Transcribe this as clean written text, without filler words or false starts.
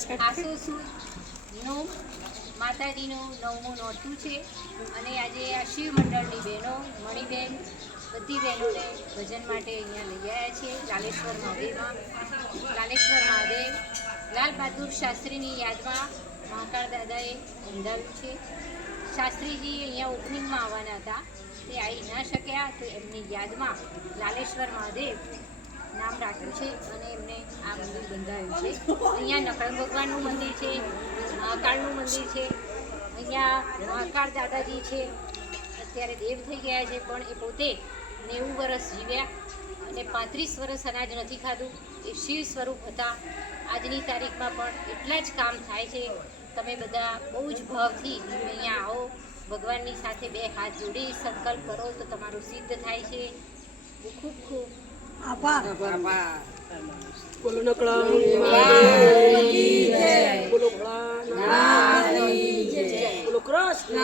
આસો સુદનું માતાજીનું 9મું નોરતું છે અને આજે આ શિવ મંડળની બહેનો મણીબેન બધી બહેનોને ભજન માટે અહીંયા લઈ આવ્યા છે લાલેશ્વર મહાદેવમાં. લાલેશ્વર મહાદેવ લાલ બહાદુર શાસ્ત્રીની યાદમાં મહાકાળ દાદાએ બંધાવ્યું છે. શાસ્ત્રીજી અહીંયા ઓપનિંગમાં આવવાના હતા, તે આવી ના શક્યા, તો એમની યાદમાં લાલેશ્વર મહાદેવ નામ રાખ્યું છે અને એમને આ મંદિર બંધાવ્યું છે. અહીંયા નકળંગ ભગવાનનું મંદિર છે, મહાકાળનું મંદિર છે, અહીંયા મહાકાળ દાદાજી છે. અત્યારે દેવ થઈ ગયા છે, પણ એ પોતે 90 વર્ષ જીવ્યા અને 35 વર્ષ અનાજ નથી ખાધું. એ શિવ સ્વરૂપ હતા. આજની તારીખમાં પણ એટલા જ કામ થાય છે. તમે બધા બહુ જ ભાવથી અહીંયા આવો, ભગવાનની સાથે 2 હાથ જોડી સંકલ્પ કરો તો તમારું સિદ્ધ થાય છે. ખૂબ ખૂબ આભાર. બોલો નકળંગ બોલો ભોળાનાથ, બોલો કૃષ્ણ.